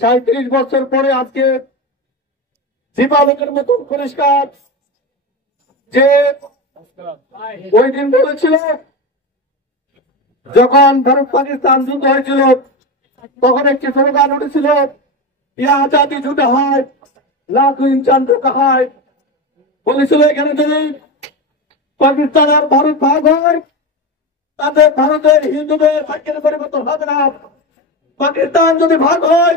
37 বছর পরে আজকে দীপালোকের মতন পরিষ্কার যে ওই দিন বলেছিল যখন ভারত পাকিস্তান যুদ্ধ হয়েছিল তখন একটি স্লোগান উঠেছিল, ইয়া আজাদি জুটা হয় লাখো ইনসান ঢোকা হয়। বলেছিল এখানে যদি পাকিস্তান আর ভারত ভাগ হয় তাতে ভারতের হিন্দুদের ভাগ্যের পরিবর্তন হবে না, পাকিস্তান যদি ভাগ হয়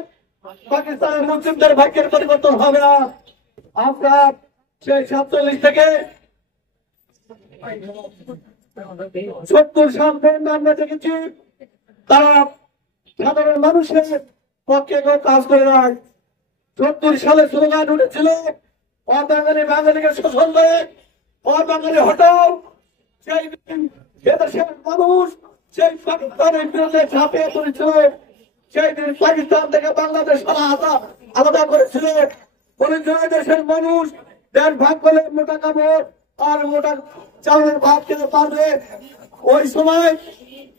পাকিস্তানের মুসলিমদের ভাগ্যের পরিবর্তন হবে না। আমরা সেই 47 থেকে 70 সাল পর্যন্ত আমরা দেখেছি তারা সাধারণ মানুষের পক্ষে কাজ করে নাই। 70 সালে স্লোগান উঠেছিল অবাঙালি বাঙালিকে শোষণ করে, অবাঙালি হটাও। সেই এদেশের মানুষ সেই পাকিস্তানের বিরুদ্ধে ঝাঁপিয়ে পড়েছিল, সেই দিন পাকিস্তান থেকে বাংলাদেশ আলাদা করেছিল। বলেছিল দেশের মানুষ দেন ভাগ করে মোটা কাপড় আর মোটা চাউলের ভাত খেতে পারবে। ওই সময়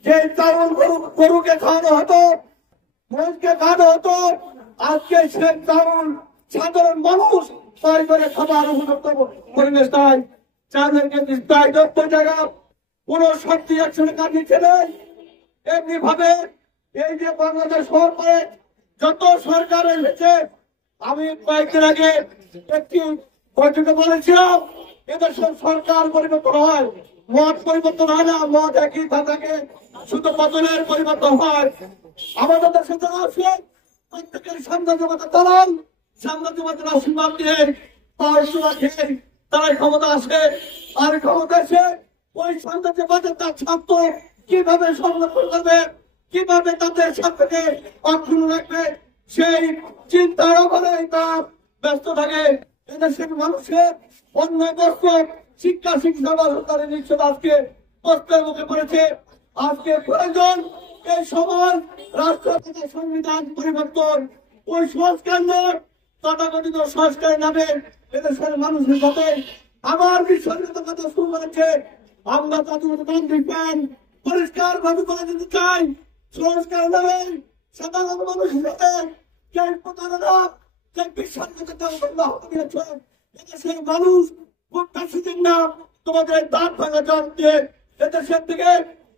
যে চাউল গরুকে খাওয়ানো হতো, মহিষকে খাওয়ানো হতো, আজকে সেই চাউল সাধারণ মানুষ তৈরি করে খাবার উপযুক্ত পরিবেশ নাই। চাঁদেরকে 90 টাকা কোন শক্তি 100 টাকা নিচ্ছে নেই। এমনি ভাবে এই যে বাংলাদেশ সরকারে যত সরকার এসেছে, আমি কয়েকদিন আগে একটি বৈঠকে বলেছিলাম এদেশের সরকার পরিবর্তন হয়, মত পরিবর্তন হয় না, মত একই থাকে, শুধু পতনের পরিবর্তন হয়। আমাদের দেশে যারা আছে প্রত্যেকের সাম্রাজ্যবাদের দালাল, সাম্রাজ্যবাদের আশীর্বাদ দিয়ে তারা ক্ষমতা আসে, আর ক্ষমতা এসে ওই সাম্রাজ্যবাদের তার স্বার্থ কিভাবে সংরক্ষণ করবে, কিভাবে তাদের স্বার্থকে অক্ষুণ্ণ রাখবে সেই চিন্তার ওপরে তারা ব্যস্ত থাকে। এদেশের মানুষের অন্য বস্ত্র শিক্ষা ব্যবস্থার নিশ্চয় আজকে কষ্টের মুখে পড়েছে। আজকে প্রয়োজন এই সময় রাষ্ট্রপতি সংবিধান পরিবর্তন, ওই সংস্কার নয় তথাকথিত সংস্কার নামে এদেশের মানুষের সাথে আবার বিসর্জিত কথা শুরু করেছে। আমরা তাদের পরিষ্কার ভাবে করে দিতে চাই, সংস্কার নামে সাধারণ মানুষের সাথে যে প্রতারণা, যে বিসর্জিত দিয়েছে এদেশের মানুষ প্রত্যাশীদের না তোমাদের দাঁত ভাঙা জল দিয়ে এদেশের থেকে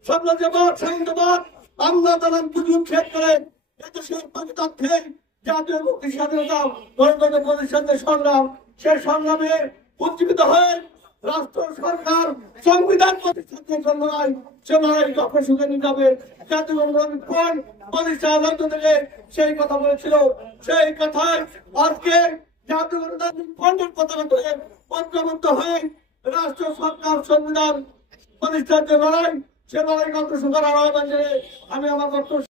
সাম্রাজ্যবাদ সাহিত্যবাদ আমরা তারা দুজন ছেদ করে এদেশের প্রতিপক্ষে জাতীয় মুক্তি স্বাধীনতা গণতন্ত্র প্রতিষ্ঠানের সংগ্রাম, সেই সংগ্রামে উজ্জীবিত হয়ে রাষ্ট্র সরকার সংবিধান প্রতিষ্ঠানের জন্য নয়, সে লড়াই কখন সুখে নিতে হবে। জাতীয় প্রতিষ্ঠান থেকে সেই কথা বলেছিল, সেই কথায় আজকে জাতীয় ফন্ডের কথা ঐক্যবদ্ধ হয়ে রাষ্ট্র সরকার সংবিধান প্রতিষ্ঠার যে লড়াই, সে লড়াই কখন সুখের আহ্বান জানিয়ে আমি আমার বক্তব্য